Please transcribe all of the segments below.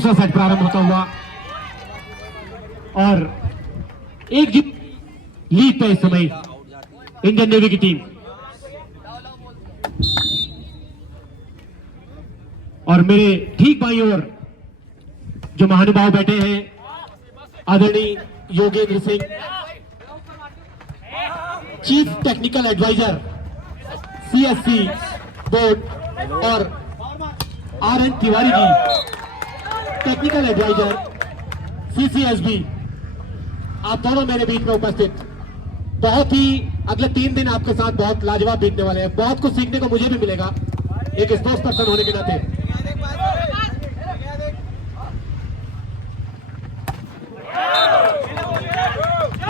दूसरा सेट प्रारंभ होता हुआ और एक लीड पे इस समय इंडियन नेवी की टीम। और मेरे ठीक बाईं ओर जो महानुभाव बैठे हैं, आदरणीय Yogendra Singh, chief technical adviser CSC board, और R N. Tiwari ji, technical adviser CCSB, आप दोनों मेरे बीच में उपस्थित। बहुत ही अगले 3 दिन आपके साथ बहुत लाजवाब बीतने वाले हैं। बहुत कुछ सीखने को मुझे भी मिलेगा एक स्पोर्ट्स पर्सन होने के नाते।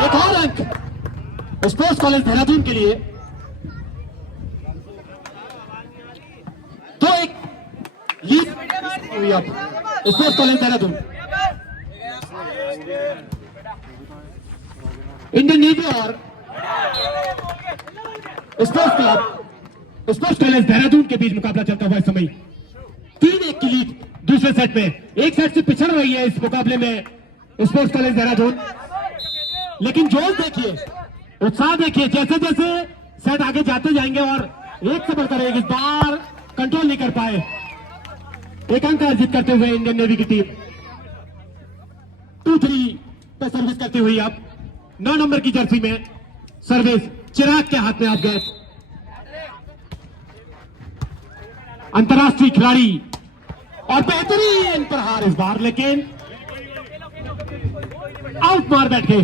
एक और अंक स्पोर्ट्स कॉलेज देहरादून के लिए। तो एक लीड हुई अब sports college Dehradun. Indian navy और sports club sports college Dehradun के बीच मुकाबला चलता हुआ इस समय 3-1 की लीड दूसरे सेट में। एक सेट से पिछड़ रही है इस मुकाबले में स्पोर्ट्स कॉलेज देहरादून, लेकिन जोश देखिए, उत्साह देखिए, जैसे जैसे सेट आगे जाते जाएंगे और एक से बढ़कर एक, इस बार कंट्रोल नहीं कर पाए। एक अंक अर्जित करते हुए इंडियन नेवी की टीम 2-3 पे सर्विस करती हुई अब 9 नंबर की जर्सी में सर्विस चिराग के हाथ में आप गए। अंतर्राष्ट्रीय खिलाड़ी और बेहतरीन प्रहार इस बार, लेकिन आउट मार बैठ गए।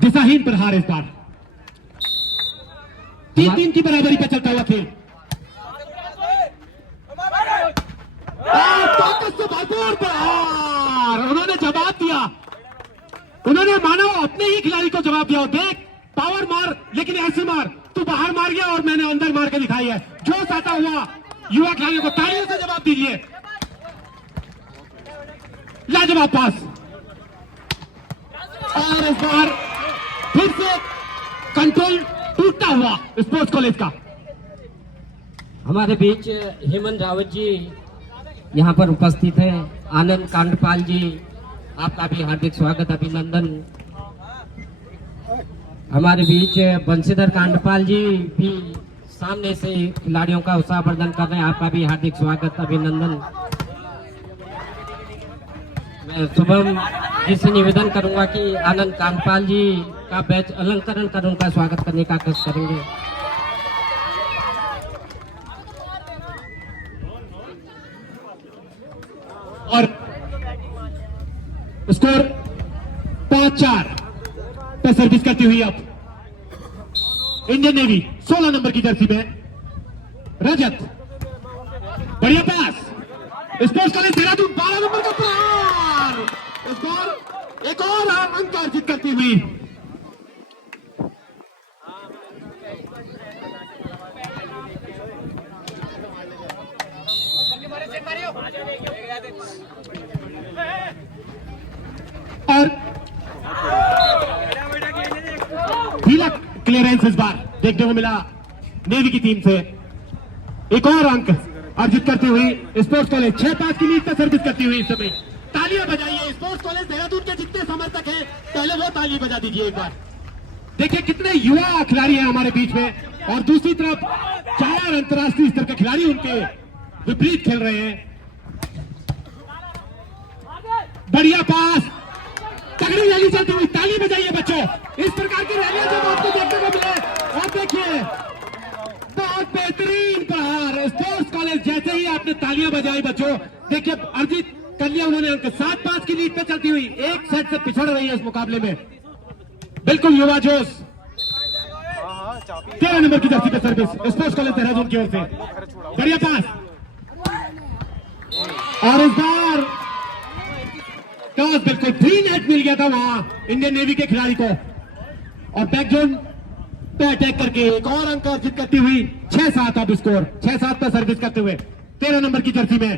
दिशाहीन प्रहार इस बार। 3-3 की बराबरी पर चलता हुआ खेल। ताकत से भरपूर प्रहार, उन्होंने जवाब दिया, उन्होंने मानो अपने ही खिलाड़ी को जवाब दिया। देख, पावर मार, लेकिन ऐसे मार, तू बाहर मार गया और मैंने अंदर मार के दिखाई है। जोश आता हुआ युवा खिलाड़ियों को तालियों से जवाब दीजिए। लाजवाब पास, और इस बार फिर से कंट्रोल टूटता हुआ स्पोर्ट्स कॉलेज का। हमारे बीच हेमंत रावत जी यहाँ पर उपस्थित हैं। आनंद कांडपाल जी, आपका भी हार्दिक स्वागत, अभिनंदन। हमारे बीच बंशीधर कांडपाल जी भी सामने से खिलाड़ियों का उत्साहवर्धन कर रहे हैं, आपका भी हार्दिक स्वागत, अभिनंदन। मैं शुभम जी से निवेदन करूंगा कि आनंद कांडपाल जी का बैच अलंकरण कर उनका स्वागत करने का कष्ट करेंगे। और स्कोर 5-4 पे सर्विस करती हुई अब इंडियन नेवी 16 नंबर की जर्सी में रजत। बढ़िया पास, स्पोर्ट्स कॉलेज देहरादून 12 नंबर का प्रहार, स्कोर एक और अंक अर्जित करती हुई। और ढीला क्लियरेंस इस बार देखने को मिला नेवी की टीम से। एक और अंक अर्जित करती हुई स्पोर्ट्स कॉलेज 6-5 की लीड पर सर्विस करती हुई इस समय। तालियां बजाइए स्पोर्ट्स कॉलेज देहरादून के जितने समर्थक हैं, पहले वो ताली बजा दीजिए एक बार। देखिए कितने युवा खिलाड़ी हैं हमारे बीच में, और दूसरी तरफ 4 अंतर्राष्ट्रीय स्तर के खिलाड़ी उनके विपरीत खेल रहे हैं। बढ़िया पास, तगड़ी रैली चलती हुई, ताली बजाइए बच्चों। इस प्रकार की रैलियां जब आपको देखने को मिले, और देखिए बहुत बेहतरीन प्रहार स्पोर्ट्स कॉलेज। जैसे ही आपने तालियां बजाई बच्चों, देखिए अर्जित कर लिया उन्होंने अंक। 7-5 की लीड पे चलती हुई एक सेट से पिछड़ रही है इस मुकाबले में। बिल्कुल युवा जोश। 13 नंबर की जर्सी पे सर्विस स्पोर्ट्स कॉलेज देहरादून की ओर से। बढ़िया पास, और इस बार टॉस बिल्कुल फ्री नेट मिल गया था वहां इंडियन नेवी के खिलाड़ी को, और बैक जोन पे अटैक करके एक और अंक अर्जित करती हुई 6-7 अब स्कोर 6-7 पर सर्विस करते हुए 13 नंबर की जर्सी में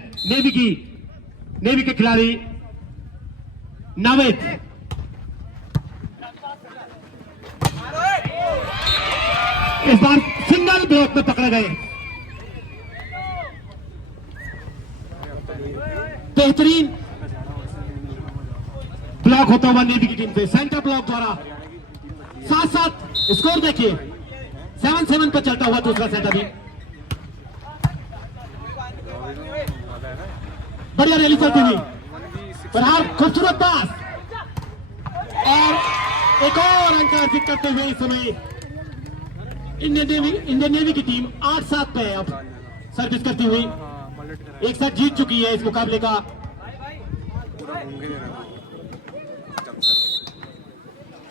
नेवी के खिलाड़ी नावेद। इस बार सिंगल ब्लॉक में पकड़े गए। बेहतरीन ब्लॉक होता हुआ नेवी की टीम से, सेंटर ब्लॉक द्वारा। साथ साथ स्कोर देखिए, 7-7 पर चलता हुआ दूसरा सेट अभी। बढ़िया रैली चलती हुई, प्रहार खूबसूरत पास और एक और अंक अर्जित करते हुए इस समय इंडियन नेवी की टीम 8-7 पे अब सर्विस करती हुई एक साथ जीत चुकी है इस मुकाबले का।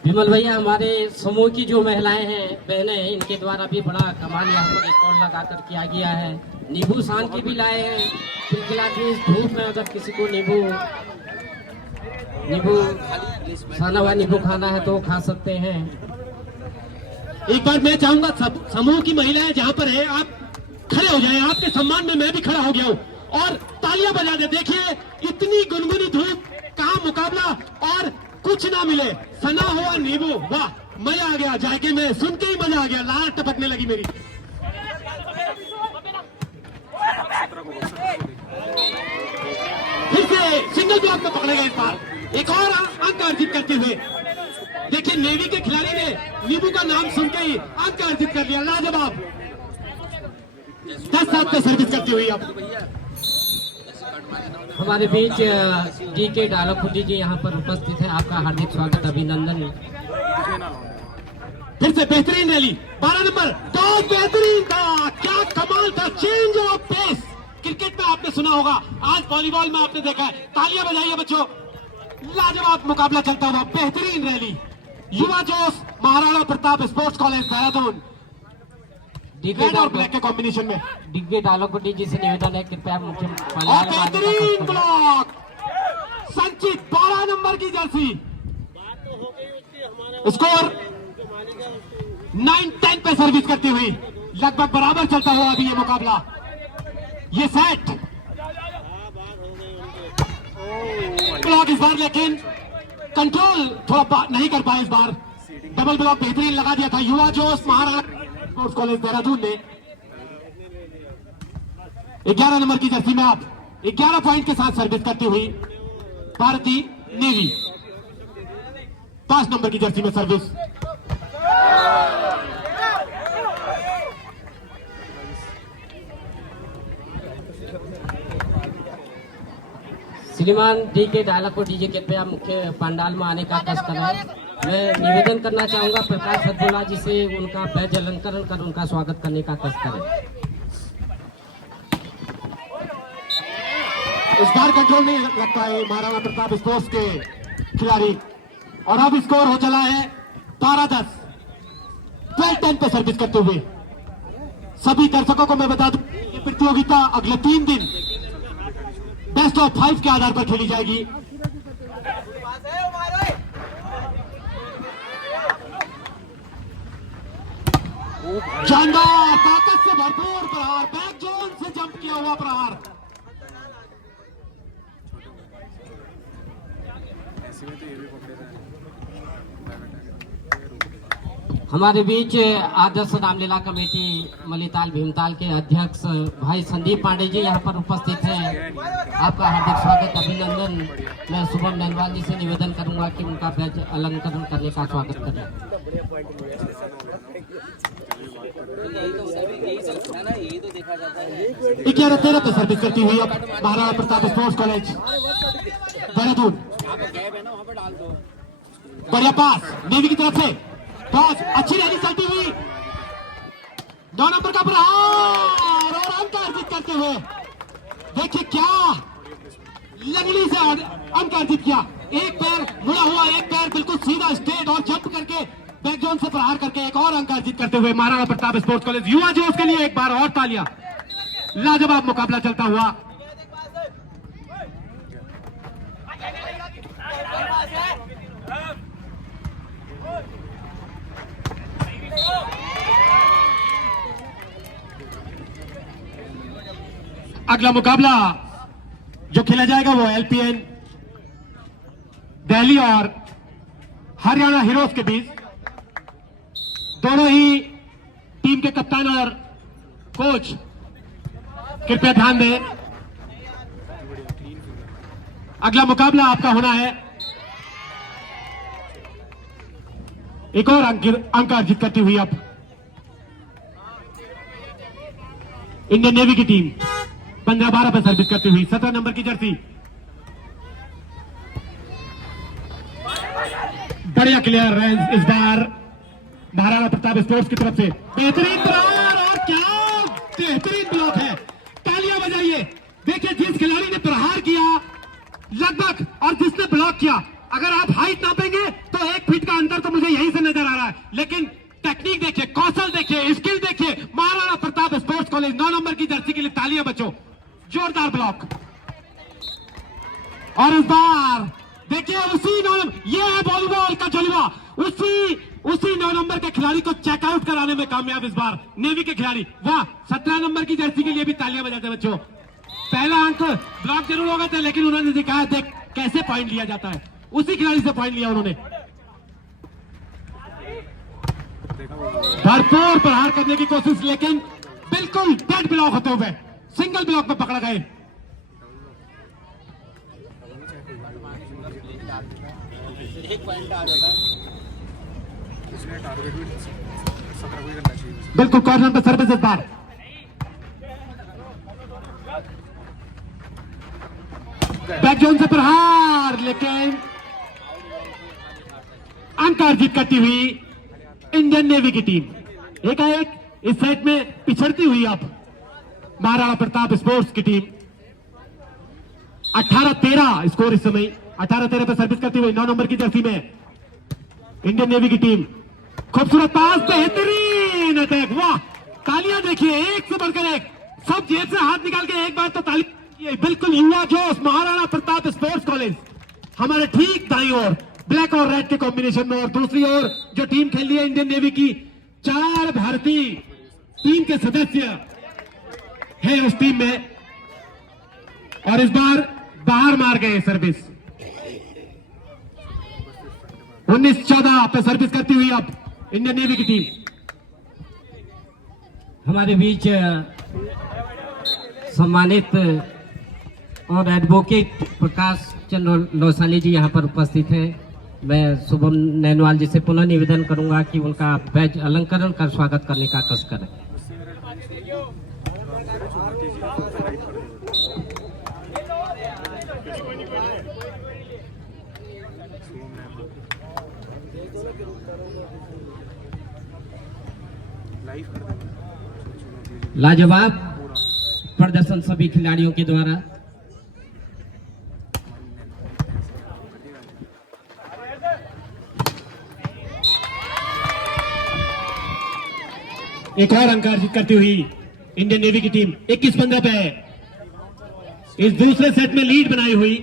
विमल भैया, हमारे समूह की जो महिलाएं हैं, बहनें हैं, इनके द्वारा भी बड़ा कमाल यहाँ पर स्टॉल लगाकर किया गया है। नींबू सान की भी लाए हैं, खिलखिलाती इस धूप में अगर किसी को नींबू साना हुआ नींबू खाना है तो वो खा सकते हैं। एक बार मैं चाहूंगा सब समूह की महिलाएं जहां पर है, आप खड़े हो जाएं। आपके सम्मान में मैं भी खड़ा हो गया हूं और तालियां बजा दे। देखिए इतनी गुनगुनी धूप, कहां मुकाबला और कुछ ना मिले, सना हुआ नींबू, वाह मजा आ गया। जाके मैं सुन के ही मजा आ गया, लार टपकने लगी मेरी। फिर से सिंगल ब्लॉक में पकड़े गए इस बार, एक और अंक अर्जित करते हुए। देखिए नेवी के खिलाड़ी ने नींबू का नाम सुन के ही अंक अर्जित कर लिया, लाजवाब। 10-7 पे सर्विस करती हुई अब हमारे बीच डीके डालापुटी जी यहाँ पर उपस्थित है, आपका हार्दिक स्वागत, अभिनंदन। फिर से बेहतरीन रैली, 12 नंबर टॉस बेहतरीन था, क्या कमाल था, चेंज ऑफ पेस। क्रिकेट में आपने सुना होगा, आज वॉलीबॉल में आपने देखा है। तालियां बजाइए बच्चों, लाजवाब मुकाबला चलता हुआ, बेहतरीन रैली। युवा जोश Maharana Pratap sports college Dehradun, red और ब्लैक के कॉम्बिनेशन में। डीके डालापुटी जी से निवेदन है, कृपया मुख्य और बेहतरीन ब्लॉक, संचित 12 नंबर की जर्सी। स्कोर 9-10 पे सर्विस करती हुई, लगभग बराबर चलता हुआ अभी ये मुकाबला, ये सेट। ब्लॉक इस बार लेकिन कंट्रोल थोड़ा नहीं कर पाए इस बार। डबल ब्लॉक बेहतरीन लगा दिया था युवा जोश महाराणा स्पोर्ट्स कॉलेज देहरादून ने। 11 नंबर की जर्सी में आप 11 पॉइंट के साथ सर्विस करती हुई भारतीय नेवी, 5 नंबर की जर्सी में सर्विस। श्रीमान डीके डालापुटी जी कृपया मुख्य पंडाल में आने का कष्ट करें। मैं निवेदन करना चाहूंगा प्रकाश सतगुणा जी से उनका बैज अलंकरण कर उनका स्वागत करने का कष्ट करें। इस बार कंट्रोल नहीं लगता है महाराणा प्रताप स्पोर्ट्स के खिलाड़ी, और अब स्कोर हो चला है 12-10, 12-10 पे सर्विस करते हुए। सभी दर्शकों को मैं बता दूं ये प्रतियोगिता अगले 3 दिन बेस्ट ऑफ 5 के आधार पर खेली जाएगी। जानदार ताकत से भरपूर प्रहार, बैक जोन से जंप किया हुआ प्रहार। हमारे बीच आदर्श रामलीला कमेटी मलिताल भीमताल के अध्यक्ष भाई संदीप पांडे जी यहाँ पर उपस्थित हैं, आपका हार्दिक स्वागत, अभिनंदन। मैं शुभम नंदवाल जी से निवेदन करूंगा कि उनका बैज अलंकरण करने का स्वागत करें। 11-13 पे सर्विस करती हुई अब महाराणा प्रताप स्पोर्ट्स कॉलेज देहरादून। बढ़िया पास नेवी की तरफ से, टॉस अच्छी रैली चलती हुई, 9 नंबर का प्रहार और अंक अर्जित करते हुए। देखिए क्या लगनी से अंक अर्जित किया, एक पैर मुड़ा हुआ, एक पैर बिल्कुल सीधा स्ट्रेट और जंप करके बैक जोन से प्रहार करके एक और अंक अर्जित करते हुए महाराणा प्रताप स्पोर्ट्स कॉलेज युवा जोश के लिए एक बार और तालियां। लाजवाब मुकाबला चलता हुआ। अगला मुकाबला जो खेला जाएगा वो एलपीएन दिल्ली और हरियाणा हीरोज के बीच। दोनों ही टीम के कप्तान और कोच कृपया ध्यान दें, अगला मुकाबला आपका होना है एक और अंक अर्जित करती हुई अब इंडियन नेवी की टीम 15-12 पर सर्विस करती हुई 17 नंबर की जर्सी। बढ़िया क्लियर है इस बार महाराणा प्रताप स्पोर्ट्स की तरफ से। बेहतरीन प्रहार और क्या बेहतरीन ब्लॉक है, तालियां बजाइए। देखिए जिस खिलाड़ी ने प्रहार किया लगभग और जिसने ब्लॉक किया, अगर आप हाइट नापेंगे तो 1 फीट का अंतर तो मुझे यहीं से नजर आ रहा है, लेकिन टेक्निक देखिए, कौशल देखिए, स्किल देखिए। Maharana Pratap sports college 9 number की जर्सी के लिए तालियां बच्चों, जोरदार ब्लॉक। और इस बार देखिए उसी 9 ये है वॉलीबॉल का जलवा, उसी 9 नंबर के खिलाड़ी को चेकआउट कराने में कामयाब इस बार नेवी के खिलाड़ी। वाह, 17 नंबर की जर्सी के लिए भी तालियां बजाते बच्चों। पहला अंक ब्लॉक जरूर हो गए थे, लेकिन उन्होंने दिखाया देख कैसे पॉइंट लिया जाता है, उसी खिलाड़ी से पॉइंट लिया उन्होंने। भरपूर प्रहार करने की कोशिश, लेकिन बिल्कुल डेड ब्लॉक होते हुए सिंगल ब्लॉक में पकड़ गए। बिल्कुल कॉर्नर पर सर्विस इस बार। बैक जोन से प्रहार, लेकिन अंक अर्जित करती हुई इंडियन नेवी की टीम एकाएक इस सेट में पिछड़ती हुई अब महाराणा प्रताप स्पोर्ट्स की टीम 18-13 स्कोर इस समय 18-13 पर सर्विस करती हुई 9 नंबर की जर्सी में इंडियन नेवी की टीम। खूबसूरत पास, बेहतरीन अटैक, वाह तालियां देखिए एक से बढ़कर एक, सब जेब से हाथ निकाल के एक बार तो ताली। बिल्कुल युवा जोश महाराणा प्रताप स्पोर्ट्स कॉलेज हमारे ठीक दाईं ओर ब्लैक और रेड के कॉम्बिनेशन में, और दूसरी ओर जो टीम खेल रही है इंडियन नेवी की 4 भारतीय टीम के सदस्य है उस टीम में, और इस बार बाहर मार गए सर्विस। 19-14 पे सर्विस करती हुई अब इंडियन नेवी की टीम। हमारे बीच सम्मानित और एडवोकेट प्रकाश चंद्र लौसानी जी यहाँ पर उपस्थित हैं। मैं शुभम नैनवाल जी से पुनः निवेदन करूंगा कि उनका बैज अलंकरण कर स्वागत करने का कष्ट करें। लाजवाब प्रदर्शन सभी खिलाड़ियों के द्वारा। एक और अंक अर्जित करती हुई इंडियन नेवी की टीम 21-15 पे है। इस दूसरे सेट में लीड बनाई हुई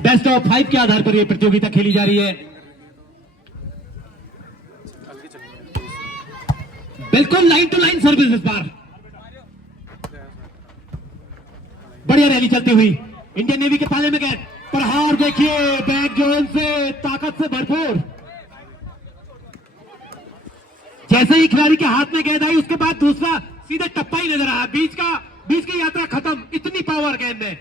बेस्ट ऑफ 5 के आधार पर यह प्रतियोगिता खेली जा रही है। बिल्कुल लाइन टू लाइन सर्विस इस बार, बढ़िया रैली चलती हुई इंडियन नेवी के पाले में गए। प्रहार देखिए बैक जोन से ताकत से भरपूर, जैसे ही खिलाड़ी के हाथ में गेंद आई उसके बाद दूसरा सीधे टप्पा ही नजर आया, बीच की यात्रा खत्म, इतनी पावर गेंद में।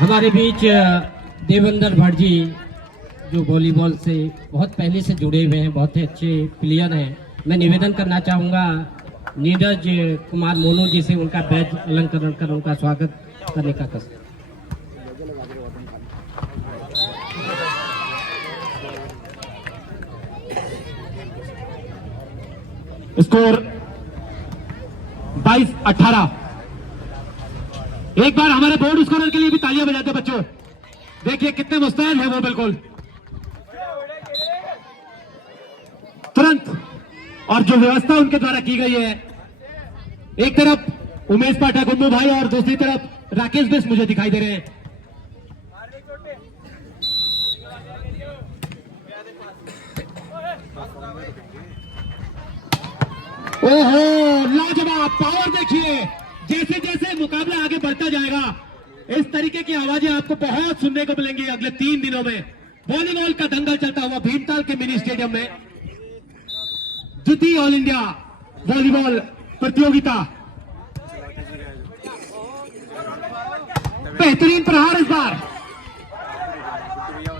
हमारे बीच देवेंद्र भट्ट जी जो वॉलीबॉल से बहुत पहले से जुड़े हुए हैं, बहुत ही अच्छे प्लेयर हैं। मैं निवेदन करना चाहूँगा नीरज कुमार मोनू जी से उनका बैज अलंकरण कर उनका स्वागत करने का कष्ट। स्कोर 22-18। एक बार हमारे बोर्ड स्कोरर के लिए भी तालियां बजाते बच्चों, देखिए कितने मुस्तैद है वो, बिल्कुल तुरंत। और जो व्यवस्था उनके द्वारा की गई है, एक तरफ उमेश पाठक उन्नू भाई और दूसरी तरफ राकेश बिस मुझे दिखाई दे रहे हैं। ओहो, लाजवाब पावर देखिए। जैसे जैसे मुकाबला आगे बढ़ता जाएगा इस तरीके की आवाजें आपको बहुत सुनने को मिलेंगी अगले 3 दिनों में। वॉलीबॉल का दंगल चलता हुआ भीमताल के मिनी स्टेडियम में द्वितीय ऑल इंडिया वॉलीबॉल प्रतियोगिता। बेहतरीन प्रहार इस बार,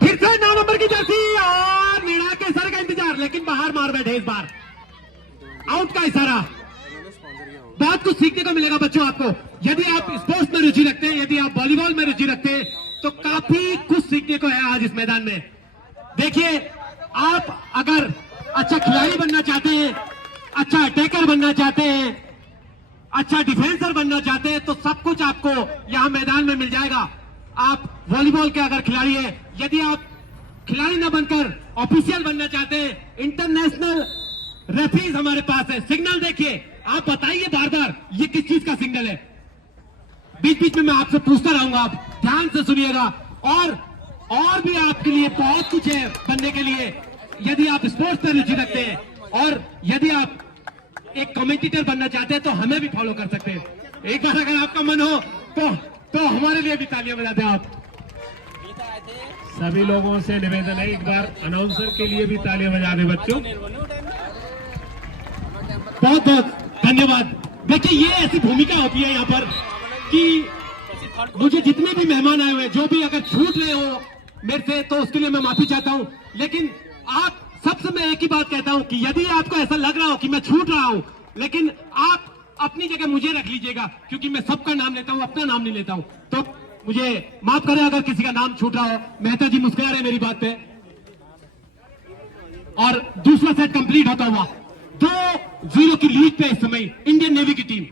फिर से 9 नंबर की जर्सी और मीणा के सर का इंतजार, लेकिन बाहर मार बैठे इस बार। आउट का इशारा। बहुत कुछ सीखने को मिलेगा बच्चों आपको। यदि आप स्पोर्ट्स में रुचि रखते हैं, यदि आप वॉलीबॉल में रुचि रखते हैं, तो काफी कुछ सीखने को है आज इस मैदान में। देखिए, आप अगर अच्छा खिलाड़ी बनना चाहते हैं, अच्छा अटैकर बनना चाहते हैं, अच्छा डिफेंसर बनना चाहते हैं, तो सब कुछ आपको यहां मैदान में मिल जाएगा। आप वॉलीबॉल के अगर खिलाड़ी हैं, यदि आप खिलाड़ी न बनकर ऑफिशियल बनना चाहते हैं, इंटरनेशनल रेफरीज हमारे पास है। सिग्नल देखिए, आप बताइए बार बार ये किस चीज का सिग्नल है। बीच बीच में मैं आपसे पूछता रहूंगा, आप ध्यान से सुनिएगा। और भी आपके लिए बहुत कुछ है बनने के लिए, यदि आप स्पोर्ट्स में रुचि रखते हैं और यदि आप एक कमेंटेटर बनना चाहते हैं तो हमें भी फॉलो कर सकते हैं। एक बार अगर आपका मन हो तो हमारे लिए भी तालियां बजाते हैं आप। सभी लोगों से निवेदन है, एक बार अनाउंसर के लिए भी तालियां बजा दे बच्चों। बहुत बहुत धन्यवाद। देखिए, ये ऐसी भूमिका होती है यहाँ पर कि मुझे जितने भी मेहमान आए हुए हैं, जो भी अगर छूट रहे हो मेरे से, तो उसके लिए मैं माफी चाहता हूं। लेकिन आप सबसे मैं एक ही बात कहता हूं कि यदि आपको ऐसा लग रहा हो कि मैं छूट रहा हूं, लेकिन आप अपनी जगह मुझे रख लीजिएगा, क्योंकि मैं सबका नाम लेता हूं, अपना नाम नहीं लेता हूं। तो मुझे माफ करें अगर किसी का नाम छूट रहा हो। मेहता जी मुस्कुरा रहे मेरी बात पे। और दूसरा सेट कंप्लीट होता हुआ 2-0 की लीड पे इस समय इंडियन नेवी की टीम।